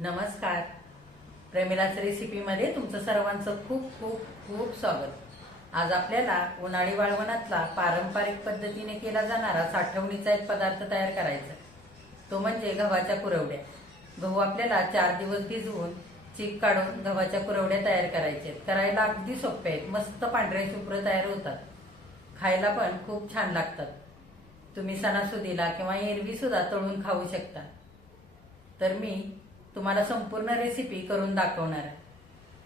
नमस्कार. प्रेमिलाच रेसिपीमध्ये तुमचं सर्वांचं खूप खूप खूप स्वागत. आज आपल्याला उन्हाळी वाळवणातला पारंपरिक पद्धतीने केला जाणारा साठवणीचा एक पदार्थ तयार करायचा तो म्हणजे गव्हाच्या कुरवड्या गहू आपल्याला चार दिवस भिजवून चीक काढून गव्हाच्या कुरवड्या तयार करायच्या आहेत. करायला अगदी सोपे आहेत. मस्त पांढरे शुभ्र तयार होतात. खायला पण खूप छान लागतात. तुम्ही सणासुदीला किंवा एरवी सुद्धा तळून खाऊ शकता. तर मी तुम्हाला संपूर्ण रेसिपी करून दाखवणार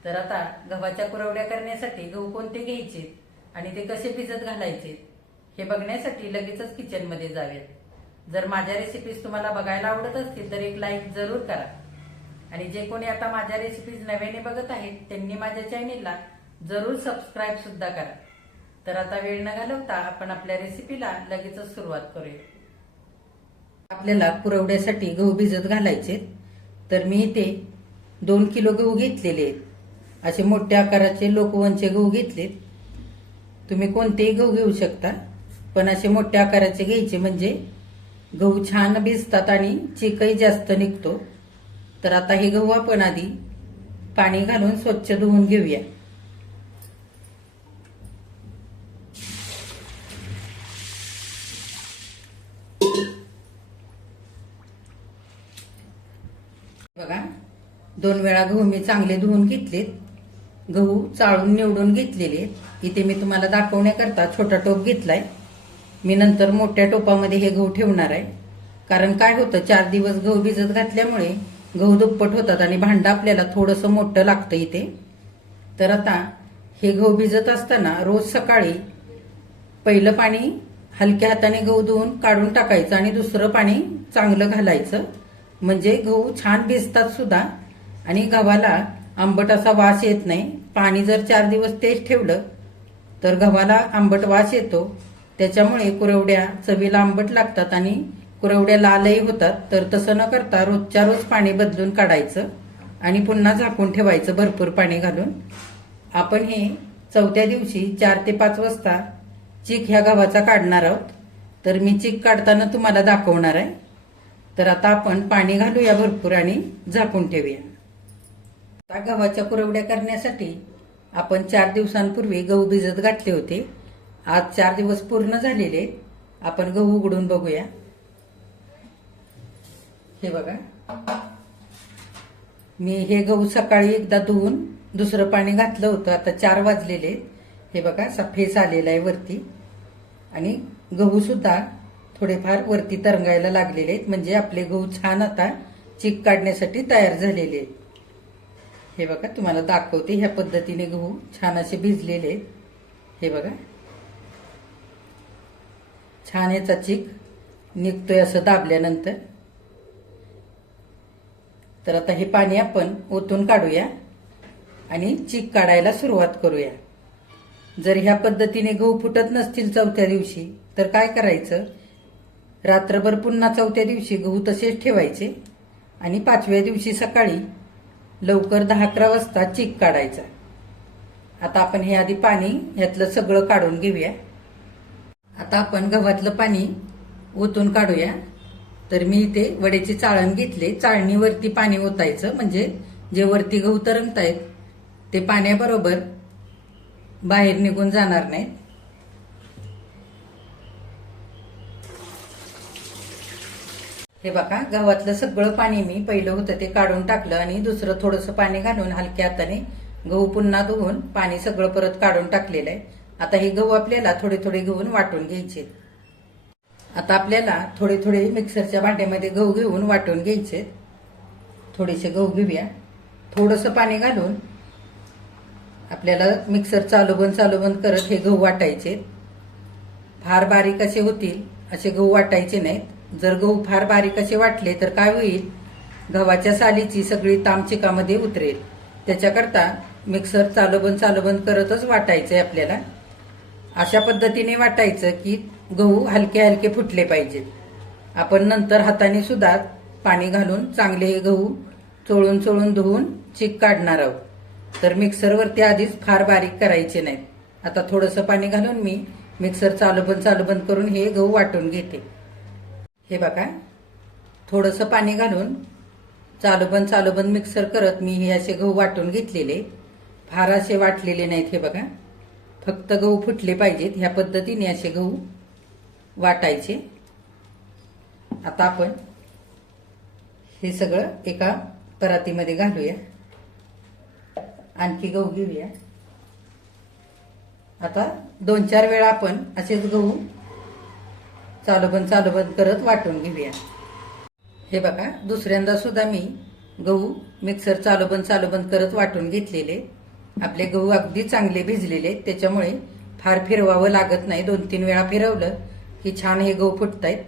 तर आता गव्हाच्या कुरवड्या करण्यासाठी गहू कोणते घ्यायचे आणि ते कसे भिजत घालायचे हे बघण्यासाठी लगेचच किचनमध्ये जावेत जर माझ्या रेसिपीज तुम्हाला बघायला आवडत असतील तर एक लाईक जरूर करा. आणि जे कोणी आता माझ्या रेसिपीज नव्याने बघत आहेत त्यांनी माझ्या चॅनेलला जरूर सबस्क्राईब सुद्धा करा. तर आता वेळ न घालवता आपण आपल्या रेसिपीला लगेचच सुरुवात करूया. आपल्याला पुरवड्यासाठी गहू भिजत घालायचे. तर मी इथे दोन किलो गहू घेतलेले आहेत. असे मोठ्या आकाराचे लोकवनचे गहू घेतलेत. तुम्ही कोणतेही गहू घेऊ शकता पण असे मोठ्या आकाराचे घ्यायचे म्हणजे गहू छान भिजतात आणि चिकही जास्त निघतो तर आता हे गहू आपण आधी पाणी घालून स्वच्छ धुवून घेऊया. बघा. दोन वेळा गहू मी चांगले धुवून घेतलेत. गहू चाळून निवडून घेतलेले इथे मी तुम्हाला दाखवण्याकरता छोटा टोप घेतलाय. मी नंतर मोठ्या टोपामध्ये हे गहू ठेवणार आहे. कारण काय होतं चार दिवस गहू भिजत घातल्यामुळे गहू दुप्पट होतात आणि भांडं आपल्याला थोडंसं मोठं लागतं इथे. तर आता हे गहू भिजत असताना रोज सकाळी पहिलं पाणी हलक्या हाताने गहू धुवून काढून टाकायचं आणि दुसरं पाणी चांगलं घालायचं. म्हणजे गहू छान भिजतात सुद्धा आणि गव्हाला आंबट असा वास येत नाही. पाणी जर चार दिवस तेच ठेवलं तर गव्हाला आंबट वास येतो. त्याच्यामुळे कुरवड्या चवीला आंबट लागतात आणि कुरवड्या लालही होतात. तर तसं न करता रोजच्या रोज पाणी बदलून काढायचं आणि पुन्हा झाकून ठेवायचं भरपूर पाणी घालून. आपण हे चौथ्या दिवशी चार ते पाच वाजता चीक ह्या गव्हाचा काढणार आहोत. तर मी चीक काढताना तुम्हाला दाखवणार आहे. तर आता आपण पाणी घालूया भरपूर आणि झाकून ठेवूया. आता गव्हाच्या कुरवड्या करण्यासाठी आपण चार दिवसांपूर्वी गहू भिजत घातले होते. आज चार दिवस पूर्ण झालेले. आपण गहू उघडून बघूया. हे बघा. मी हे गहू सकाळी एकदा धुवून दुसरं पाणी घातलं होतं. आता चार वाजलेले. हे बघा असा फेस आलेला आहे वरती. आणि गहू सुद्धा थोडेफार वरती तरंगायला लागलेले आहेत. म्हणजे आपले गहू छान आता चीक काढण्यासाठी तयार झालेले आहेत. हे बघा तुम्हाला दाखवते. ह्या पद्धतीने गहू छान असे भिजलेले आहेत. हे बघा. छान याचा चीक निघतोय असं दाबल्यानंतर. तर आता हे पाणी आपण ओतून काढूया आणि चीक काढायला सुरुवात करूया. जर ह्या पद्धतीने गहू फुटत नसतील चौथ्या दिवशी तर काय करायचं? रात्रभर पुन्हा चौथ्या दिवशी गहू तसेच ठेवायचे आणि पाचव्या दिवशी सकाळी लवकर दहा अकरा वाजता चीक काढायचा. आता आपण हे आधी पाणी ह्यातलं सगळं काढून घेऊया. आता आपण गव्हातलं पाणी ओतून काढूया. तर मी इथे वड्याची चाळण घेतले. चाळणीवरती पाणी ओतायचं म्हणजे जे वरती गहू तरंगतायत ते पाण्याबरोबर बाहेर निघून जाणार नाहीत. हे बघा गव्हातलं सगळं पाणी मी पहिलं होतं ते काढून टाकलं आणि दुसरं थोडंसं पाणी घालून हलक्या हाताने गहू पुन्हा धुवून पाणी सगळं परत काढून टाकलेलं आहे. आता हे गहू आपल्याला थोडे थोडे घेऊन वाटून घ्यायचे. आता आपल्याला थोडे थोडे मिक्सरच्या भांड्यामध्ये गहू घेऊन वाटून घ्यायचे. थोडेसे गहू घेऊया. थोडंसं पाणी घालून आपल्याला मिक्सर चालू बंद चालू बंद करत हे गहू वाटायचे. फार बारीक असे होतील असे गहू वाटायचे नाहीत. जर गहू फार बारीक असे वाटले तर काय होईल? गव्हाच्या सालीची सगळी तामचिकामध्ये उतरेल. त्याच्याकरता मिक्सर चालू बंद चालू बंद करतच आपल्याला. अशा पद्धतीने वाटायचं की गहू हलके हलके फुटले पाहिजेत. आपण नंतर हाताने सुद्धा पाणी घालून चांगले हे गहू चोळून चोळून धुवून चीक काढणार आहोत. तर मिक्सरवरती आधीच फार बारीक करायचे नाहीत. आता थोडंसं पाणी घालून मी मिक्सर चालू बंद चालू बंद करून हे गहू वाटून घेते. हे बघा. थोडंसं पाणी घालून चालूबंद चालूबंद मिक्सर करत मी हे असे गहू वाटून घेतलेले. फार असे वाटलेले नाहीत हे बघा. फक्त गहू फुटले पाहिजेत. ह्या पद्धतीने असे गहू वाटायचे. आता आपण हे सगळं एका परातीमध्ये घालूया. आणखी गहू घेऊया. आता दोन चार वेळा आपण असेच गहू चालूबंद चालूबंद करत वाटून घेऊया. हे बघा दुसऱ्यांदा सुद्धा मी गहू मिक्सर चालूबंद चालूबंद करत वाटून घेतलेले. आपले गहू अगदी चांगले भिजलेले आहेत, त्याच्यामुळे फार फिरवावं लागत नाही. दोन तीन वेळा फिरवलं की छान हे गहू फुटतायत.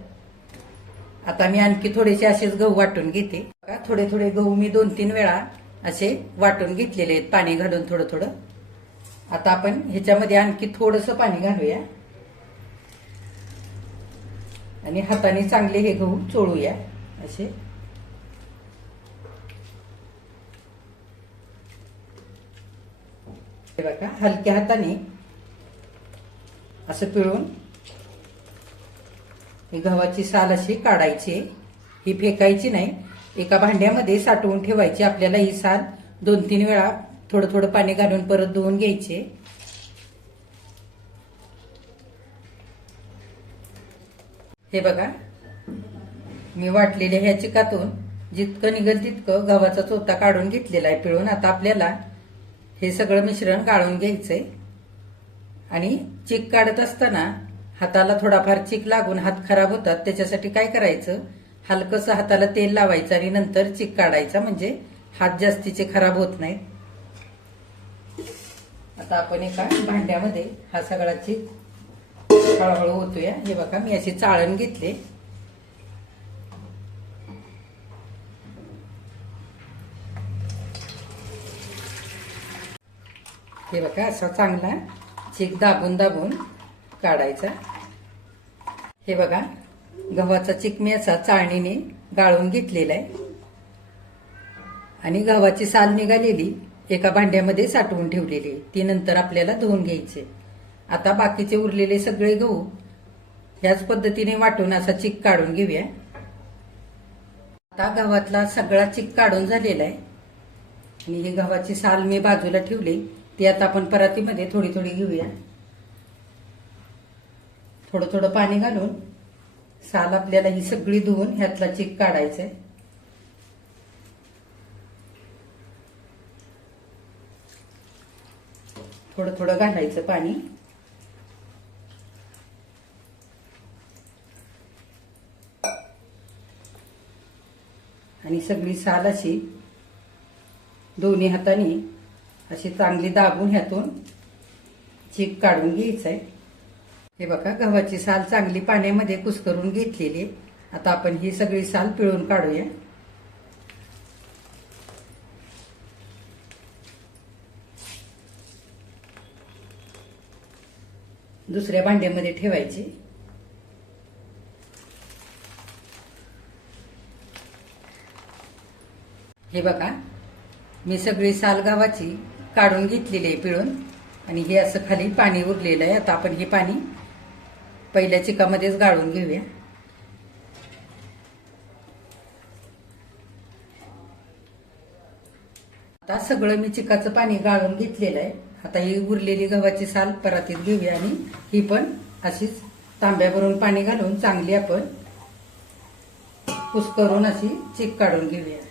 आता मी आणखी थोडेसे असेच गहू वाटून घेते. बघा, थोडे थोडे गहू मी दोन तीन वेळा असे वाटून घेतलेले आहेत. पाणी घालून थोडं थोडं आता आपण ह्याच्यामध्ये आणखी थोडस पाणी घालूया. आणि हाताने चांगले हे गहू चोळूया. असे. बघा हलक्या हाताने असं पिळून ही गव्हाची साल अशी काढायची. ही फेकायची नाही. एका भांड्यामध्ये साठवून ठेवायची. आपल्याला ही साल दोन तीन वेळा थोडं थोडं पाणी घालून परत धुवून घ्यायचे. हे बघा. मी वाटलेल्या ह्या चिकातून जितकं निघल तितकं गव्हाचा चोथा काढून घेतलेला आहे पिळून. आता आपल्याला हे सगळं मिश्रण गाळून घ्यायचंय. आणि चीक काढत असताना हाताला थोडाफार चीक लागून हात खराब होतात. त्याच्यासाठी काय करायचं? हलकंसं हाताला तेल लावायचं आणि नंतर चिक काढायचा. म्हणजे हात जास्तीचे खराब होत नाहीत. आता आपण एका भांड्यामध्ये हा सगळा चिक हळूहळू होतोया. हे बघा मी अशी चाळण घेतले. हे बघा असा चांगला चिक दाबून दाबून काढायचा. हे बघा गव्हाचा चिक मी असा चाळणीने गाळून घेतलेला आहे. आणि गव्हाची साल निघालेली एका भांड्यामध्ये साठवून ठेवलेली ती नंतर आपल्याला धुवून घ्यायचे आता बाकीचे उरलेले सगळे गहू ह्याच पद्धतीने वाटून असा चिक काढून घेऊया. आता गव्हातला सगळा चिक काढून झालेला आहे. आणि ही गव्हाची साल मी बाजूला ठेवली. ती आता आपण परातीमध्ये थोडी थोडी घेऊया. थोडं थोडं पाणी घालून साल आपल्याला ही सगळी धुवून ह्यातला चिक आहे थोडं थोडं घालायचं पाणी. आणि सगळी साल अशी दोन्ही हाताने अशी चांगली दाबून ह्यातून चीक काढून घ्यायचं आहे. हे बघा गव्हाची साल चांगली पाण्यामध्ये कुस्करून घेतलेली आता आपण ही सगळी साल पिळून काढूया. दुसऱ्या भांड्यामध्ये ठेवायची. हे बघा मी सगळी साल गव्हाची काढून घेतलेली आहे पिळून आणि हे असं खाली पाणी उरलेलं आहे. आता आपण हे पाणी पहिल्या चिकामध्येच गाळून घेऊया. आता सगळं मी चिकाचं पाणी गाळून घेतलेलं आहे. आता ही उरलेली गव्हाची साल परातीत घेऊया आणि ही पण अशीच तांब्यावरून पाणी घालून चांगली आपण कुस्करून अशी चिक काढून घेऊया.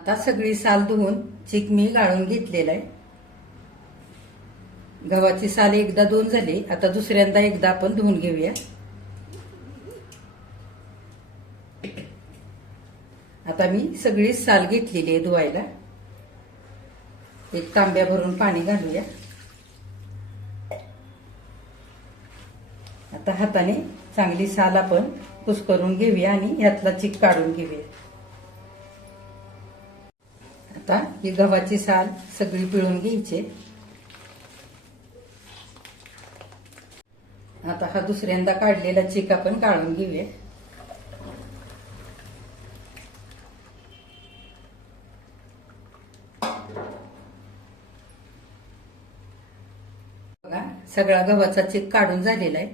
आता सगळी साल धुवून चिकमी गाळून घेतलेला आहे. गव्हाची साल एकदा दोन झाली आता दुसऱ्यांदा एकदा आपण धुवून घेऊया. आता मी सगळी साल घेतलेली आहे धुवायला. एक तांब्या भरून पाणी घालूया. आता हाताने चांगली साल आपण कुस्करून घेऊया आणि यातला चिक काढून घेऊया. आता ही गव्हाची साल सगळी पिळून घ्यायची. आता हा दुसऱ्यांदा काढलेला चिक आपण काढून घेऊया. बघा सगळा गव्हाचा चिक काढून झालेला आहे.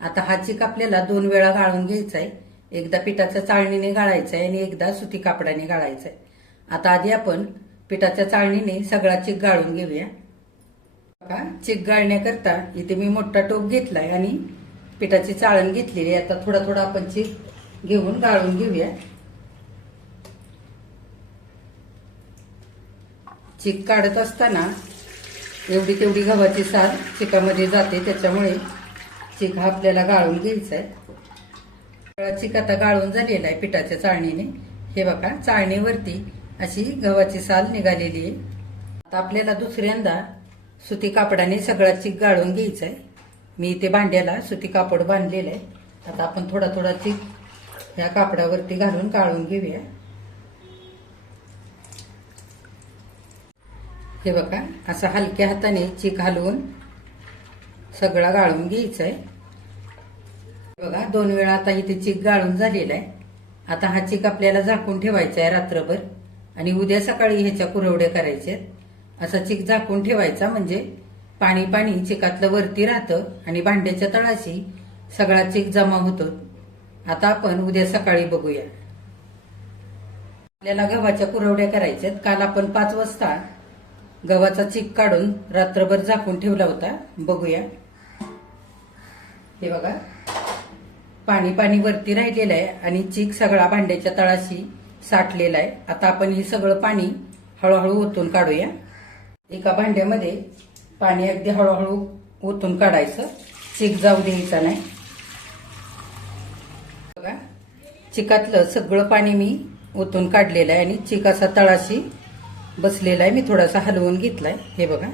आता हा चिक आपल्याला दोन वेळा गाळून घ्यायचा आहे. एकदा पिठाच्या चाळणीने गाळायचा आहे आणि एकदा सुती कापडाने गाळायचा आहे. आता आधी आपण पिठाच्या चाळणीने सगळा चिक गाळून घेऊया. बघा चिक गाळण्याकरता इथे मी मोठा टोप घेतलाय आणि पिठाची चाळण घेतलेली आहे. आता थोडा थोडा आपण चिक घेऊन गाळून घेऊया. चिक काढत असताना एवढी तेवढी गव्हाची साल चिकामध्ये जाते त्याच्यामुळे चिक हा आपल्याला गाळून घ्यायचा आहे चिक आता गाळून झालेला आहे पिठाच्या चाळणीने. हे बघा चाळणीवरती अशी गव्हाची साल निघालेली आहे. आता आपल्याला दुसऱ्यांदा सुती कापडाने सगळा चीक गाळून घ्यायचा आहे मी इथे भांड्याला सुती कापड बांधलेलं आहे. आता आपण थोडा थोडा चीक ह्या कापडावरती घालून गाळून घेऊया. हे बघा असं हलक्या हाताने चीक हलवून सगळा गाळून घ्यायचा आहे बघा दोन वेळा आता इथे चीक गाळून झालेला आहे. आता हा चीक आपल्याला झाकून ठेवायचा आहे रात्रभर. आणि उद्या सकाळी ह्याच्या कुरवड्या करायच्या आहेत. असा चिक झाकून ठेवायचा म्हणजे पाणी पाणी चिकातलं वरती राहतं आणि भांड्याच्या तळाशी सगळा चिक जमा होतो. आता आपण उद्या सकाळी बघूया. आपल्याला गव्हाच्या कुरवड्या करायच्या आहेत. काल आपण पाच वाजता गव्हाचा चिक काढून रात्रभर झाकून ठेवला होता. बघूया. हे बघा. पाणी पाणी वरती राहिलेलं आहे आणि चिक सगळा भांड्याच्या तळाशी साठलेला आहे. आता आपण हे सगळं पाणी हळूहळू ओतून काढूया. एका भांड्यामध्ये पाणी अगदी हळूहळू ओतून काढायचं. चिक जाऊ द्यायचा नाही. बघा चिकातलं सगळं पाणी मी ओतून काढलेलं आहे आणि चिक असा तळाशी बसलेला आहे. मी थोडासा हलवून घेतलाय. हे बघा.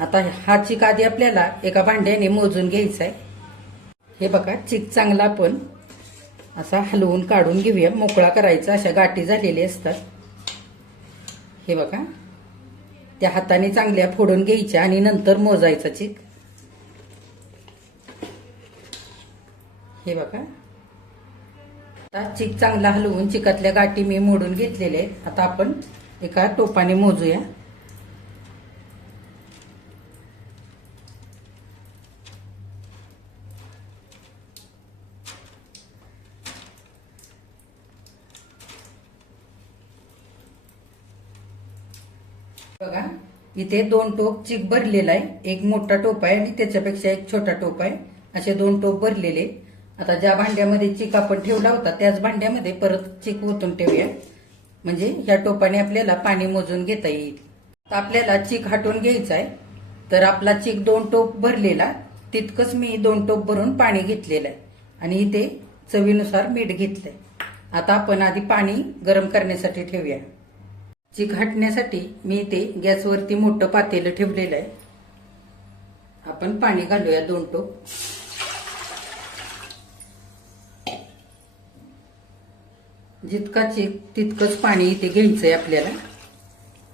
आता हा चिक आधी आपल्याला एका भांड्याने मोजून घ्यायचा आहे. हे बघा चिक चांगला आपण असा हलवून काढून घेऊया. मोकळा करायचा अशा गाठी झालेल्या असतात. हे बघा. त्या हाताने चांगल्या फोडून घ्यायच्या आणि नंतर मोजायचा चिक. हे बघा. आता चिक चांगला हलवून चिकातल्या गाठी मी मोडून घेतलेले आहेत. आता आपण एका टोपाने मोजूया बघा इथे दोन टोप चिक भरलेला आहे. एक मोठा टोप आहे आणि त्याच्यापेक्षा एक छोटा टोप आहे. असे दोन टोप भरलेले आता ज्या भांड्यामध्ये चिक आपण ठेवला होता त्याच भांड्यामध्ये परत चिक ओतून ठेवूया. म्हणजे ह्या टोपाने आपल्याला पाणी मोजून घेता येईल. आता आपल्याला चिक हटवून घ्यायचा आहे. तर आपला चिक दोन टोप भरलेला तितकंच मी दोन टोप भरून पाणी घेतलेलं आहे. आणि इथे चवीनुसार मीठ घेतलंय. आता आपण आधी पाणी गरम करण्यासाठी ठेवूया. चिक मी इथे गॅसवरती मोठं पातेलं ठेवलेलं आहे. आपण पाणी घालूया दोन टोप. जितका चिक तितकंच पाणी इथे घ्यायचंय आपल्याला.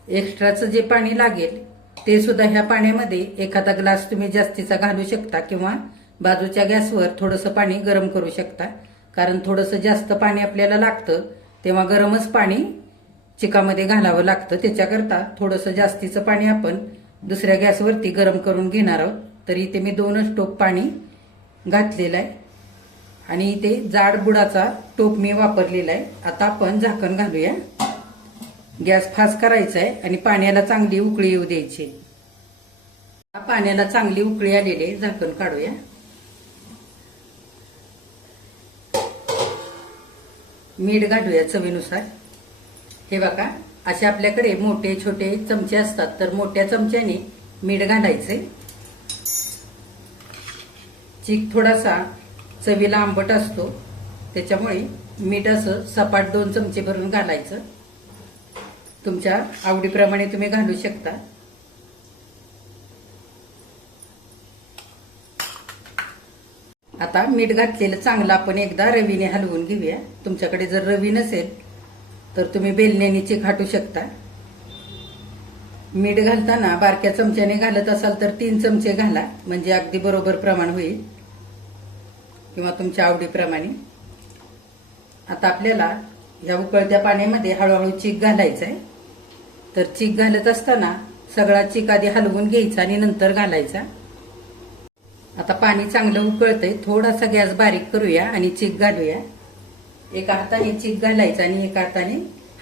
एक्स्ट्राचं जे पाणी लागेल ते सुद्धा ह्या पाण्यामध्ये एखादा ग्लास तुम्ही जास्तीचा घालू शकता किंवा बाजूच्या गॅसवर थोडंसं पाणी गरम करू शकता. कारण थोडंसं जास्त पाणी आपल्याला लागतं तेव्हा गरमच पाणी चिकामध्ये घालावं लागतं. त्याच्याकरता थोडंसं जास्तीचं पाणी आपण दुसऱ्या गॅसवरती गरम करून घेणार आहोत. तर इथे मी दोनच टोप पाणी घातलेलं आहे. आणि इथे जाड बुडाचा टोप मी वापरलेला आहे. आता आपण झाकण घालूया. गॅस फास्ट करायचा आहे आणि पाण्याला चांगली उकळी येऊ द्यायची. पाण्याला चांगली उकळी आलेली आहे. झाकण काढूया. मीठ घालूया चवीनुसार. हे बघा असे आपल्याकडे मोठे छोटे चमचे असतात तर मोठ्या चमच्याने मीठ घालायचे. चीक थोडासा चवीला आंबट असतो त्याच्यामुळे मीठ असं सपाट दोन चमचे भरून घालायचं. तुमच्या आवडीप्रमाणे तुम्ही घालू शकता. आता मीठ घातलेलं चांगलं आपण एकदा रवीने हलवून घेऊया. तुमच्याकडे जर रवी नसेल तर तुम्ही बेलण्याने घाटू हाटू शकता. मीठ घालताना बारक्या चमच्याने घालत असाल तर तीन चमचे घाला म्हणजे अगदी बरोबर प्रमाण होईल. किंवा तुमच्या आवडीप्रमाणे. आता आपल्याला या उकळत्या पाण्यामध्ये हळूहळू चीक घालायचं आहे तर चीक घालत असताना सगळा चीक आधी हलवून घ्यायचा आणि नंतर घालायचा. आता पाणी चांगलं उकळतंय थोडासा गॅस बारीक करूया आणि चीक घालूया. एका हाताने चीक घालायचा आणि एका हाताने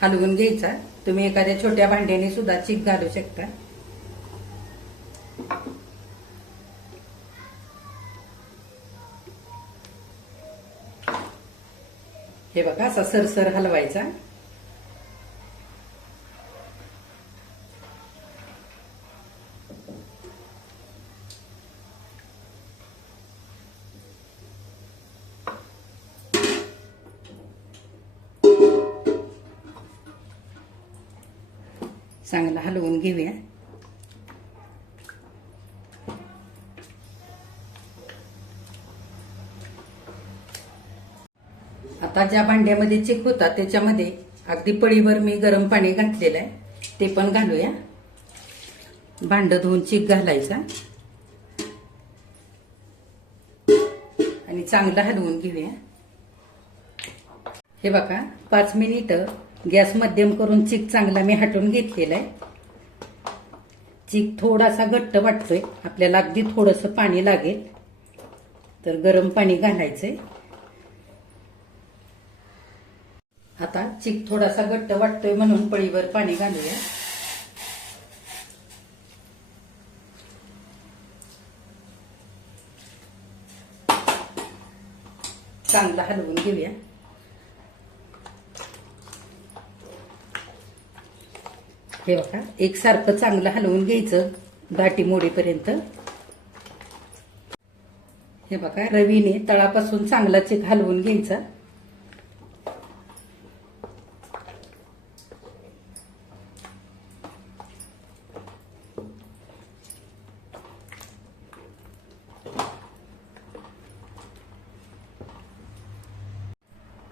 हलवून घ्यायचा. तुम्ही एखाद्या छोट्या भांड्याने सुद्धा चीक घालू शकता. हे बघा असा सरसर हलवायचा. चांगला हलवून घेऊया. आता ज्या भांड्यामध्ये चिक होता त्याच्यामध्ये अगदी पळीभर मी गरम पाणी घातलेलं आहे. ते पण घालूया. भांड धुवून चिक घालायचा. आणि चांगलं हलवून घेऊया. हे बघा पाच मिनिट गॅस मध्यम करून चिक चांगला मी हटवून घेतलेला आहे चिक थोडासा घट्ट वाटतोय. आपल्याला अगदी थोडंसं पाणी लागेल. तर गरम पाणी घालायचंय. आता चीक थोडासा घट्ट वाटतोय म्हणून पळीवर पाणी घालूया. चांगला हलवून घेऊया. हे बघा एकसारखं चांगलं हलवून घ्यायचं दाटी मोडीपर्यंत. हे बघा रवीने तळापासून चांगला चिक हलवून घ्यायचा.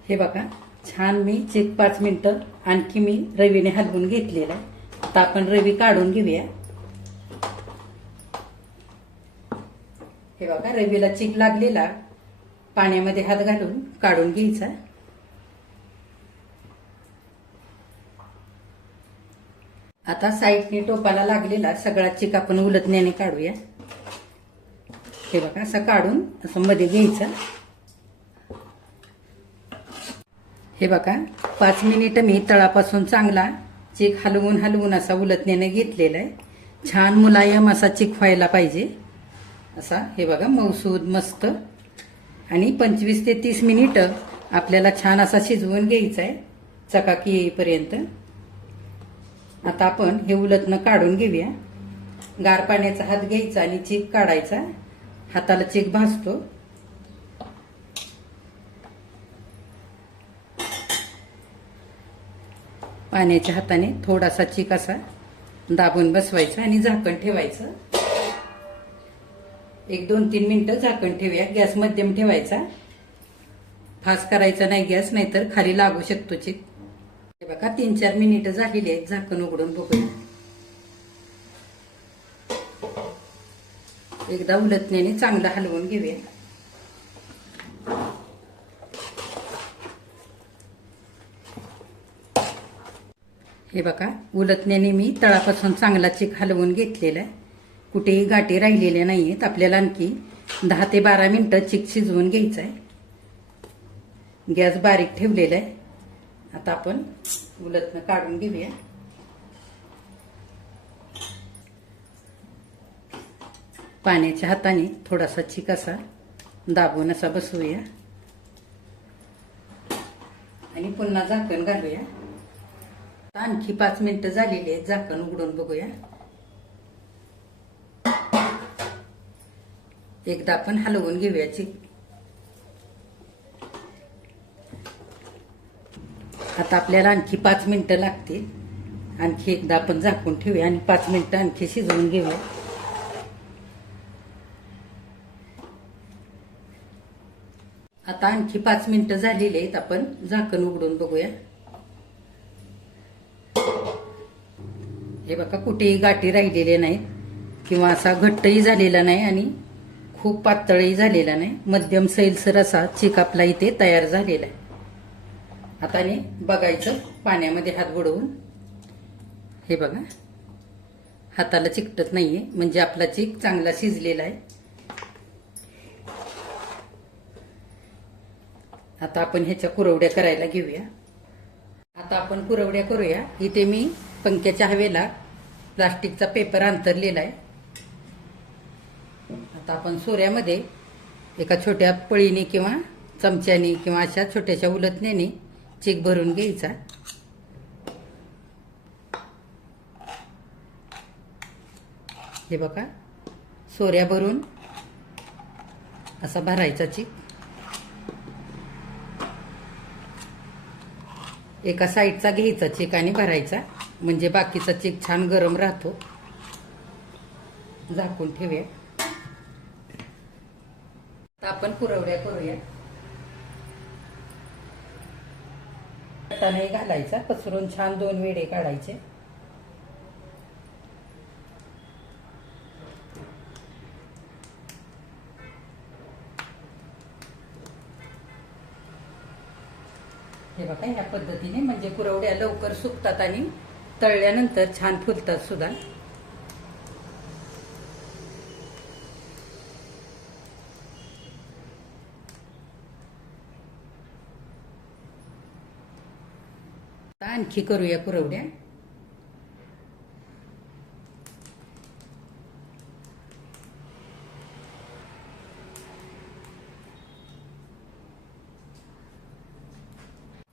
हे बघा छान मी चेक पाच मिनिटं आणखी मी रवीने हलवून घेतलेला आहे. आता आपण रवी काढून घेऊया. हे बघा रवीला चिक लागलेला. पाण्यामध्ये हात घालून काढून घ्यायचा. आता साईडने टोपाला लागलेला सगळा चिक आपण उलटण्याने काढूया. हे बघा असं काढून असं मध्ये घ्यायचं. हे बघा पाच मिनिट मी तळापासून चांगला चिक हलवून हलवून असा उलटण्याने घेतलेला आहे. छान मुलायम असा चिक व्हायला पाहिजे. असा हे बघा मौसूद मस्त. आणि पंचवीस ते तीस मिनिटं आपल्याला छान असा शिजवून घ्यायचा आहे. चकाकी येईपर्यंत. आता आपण हे उलटणं काढून घेऊया. गार पाण्याचा हात घ्यायचा आणि चीक काढायचा. हाताला चीक भाजतो पाण्याच्या हाताने थोडासा चिक असा दाबून बसवायचा आणि झाकण ठेवायचं. एक दोन तीन मिनिटं झाकण ठेवूया. गॅस मध्यम ठेवायचा. फास करायचा नाही गॅस नाहीतर खाली लागू शकतो चिक. हे बघा तीन चार मिनिटं झालेली आहेत. झाकण उघडून बघूया. एकदा उलटण्याने चांगलं हलवून घेऊया. हे बघा उलटण्याने मी तळापासून चांगला चिक हलवून घेतलेला आहे. कुठेही गाठी राहिलेल्या नाही आहेत आपल्याला आणखी दहा ते बारा मिनटं चिक शिजवून घ्यायचं आहे. गॅस बारीक ठेवलेला आहे. आता आपण उलटणं काढून घेऊया. पाण्याच्या हाताने थोडासा चिक असा दाबून असा बसवूया. आणि पुन्हा झाकण घालूया. आणखी पाच मिनिटं झालेली आहेत. झाकण उघडून बघूया. एकदा आपण हलवून घेऊया आता आपल्याला आणखी पाच मिनिटं लागतील. आणखी एकदा आपण झाकून ठेवूया आणि पाच मिनिटं आणखी शिजवून घेऊया. आता आणखी पाच मिनिटं झालेली आहेत. आपण झाकण उघडून बघूया. हे बघा कुठेही गाठी राहिलेले नाहीत किंवा असा घट्टही झालेला नाही आणि खूप पातळही झालेला नाही. मध्यम सैलसर असा चिक आपला इथे तयार झालेला आहे. आता बघायचं पाण्यामध्ये हात बुडवून. हे बघा हाताला चिकटत नाहीये म्हणजे आपला चिक चांगला शिजलेला आहे. आता आपण ह्याच्या कुरवड्या करायला घेऊया. आता आपण कुरवड्या करूया. इथे मी पंख्याच्या हवेला प्लास्टिकचा पेपर अंतरलेला आहे. आता आपण सोऱ्यामध्ये एका छोट्या पळीने किंवा चमच्याने किंवा अशा छोट्याशा उलटण्याने चेक भरून घ्यायचा. हे बघा सोऱ्या भरून असा भरायचा चीक. एका साईडचा घ्यायचा चेक आणि भरायचा. म्हणजे बाकीचा चीक छान गरम राहतो. झाकून ठेवूया. आता आपण पुरवड्या करूया. नाही घालायचा पसरून छान दोन वेडे काढायचे. हे बघा ह्या पद्धतीने म्हणजे कुरवड्या लवकर सुकतात आणि तळल्यानंतर छान फुलतात सुद्धा. आणखी करूया कुरवड्या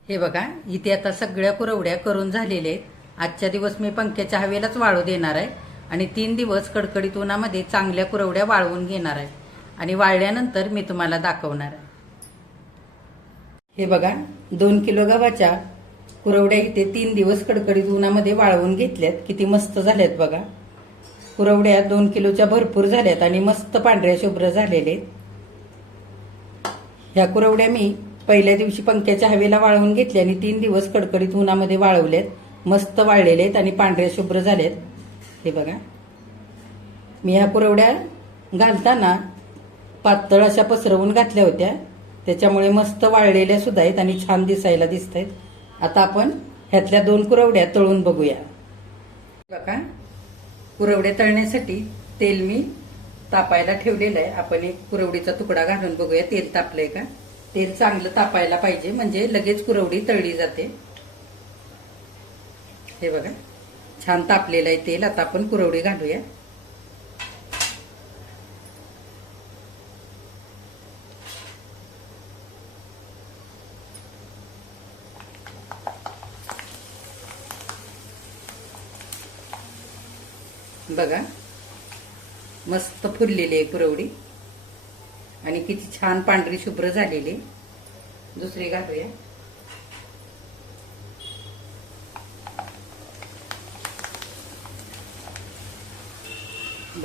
हे बघा इथे आता सगळ्या कुरवड्या करून झालेल्या आहेत. आजच्या दिवस मी पंख्याच्या हवेलाच वाळू देणार आहे आणि तीन दिवस कडकडीत उन्हामध्ये चांगल्या कुरवड्या वाळवून घेणार आहे. आणि वाळल्यानंतर मी तुम्हाला दाखवणार आहे. हे बघा दोन किलो गव्हाच्या कुरवड्या इथे तीन दिवस कडकडीत उन्हामध्ये वाळवून घेतल्यात. किती मस्त झाल्यात बघा. कुरवड्या दोन किलोच्या भरपूर झाल्यात आणि मस्त पांढऱ्या शुभ्र झालेले आहेत. ह्या कुरवड्या मी पहिल्या दिवशी पंख्याच्या हवेला वाळवून घेतल्या आणि तीन दिवस कडकडीत उन्हामध्ये वाळवल्यात. मस्त वाळलेले आहेत आणि पांढऱ्या शुभ्र झालेत. हे बघा. मी ह्या कुरवड्या घालताना पातळ अशा पसरवून घातल्या होत्या. त्याच्यामुळे मस्त वाळलेल्या सुद्धा आहेत आणि छान दिसायला दिसत आहेत आता आपण ह्यातल्या दोन कुरवड्या तळून बघूया. बघा. कुरवड्या तळण्यासाठी तेल मी तापायला ठेवलेलं आहे. आपण एक कुरवडीचा तुकडा घालून बघूया. तेल तापलंय का? तेल चांगलं तापायला पाहिजे. म्हणजे लगेच कुरवडी तळली जाते. हे बघा. छान तापलेलं आहे तेल. आता आपण कुरवडी घालूया. बघा. मस्त फुललेली आहे कुरवडी. आणि किती छान पांढरी शुभ्र झालेली दुसरी घालूया.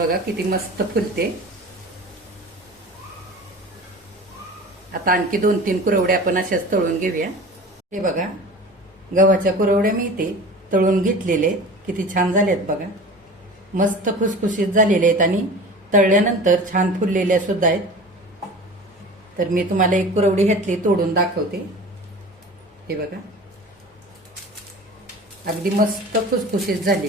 बघा किती मस्त फुलते. आता आणखी दोन तीन कुरवड्या आपण अशाच तळून घेऊया. हे बघा गव्हाच्या कुरवड्या मी इथे तळून घेतलेले आहेत. किती छान झाल्यात बघा. मस्त फुसफुशीत झालेले आहेत आणि तळल्यानंतर छान फुललेल्या सुद्धा आहेत. तर मी तुम्हाला एक कुरवडी ह्यातली तोडून दाखवते. हे बघा. अगदी मस्त फुसफुशीत झाली.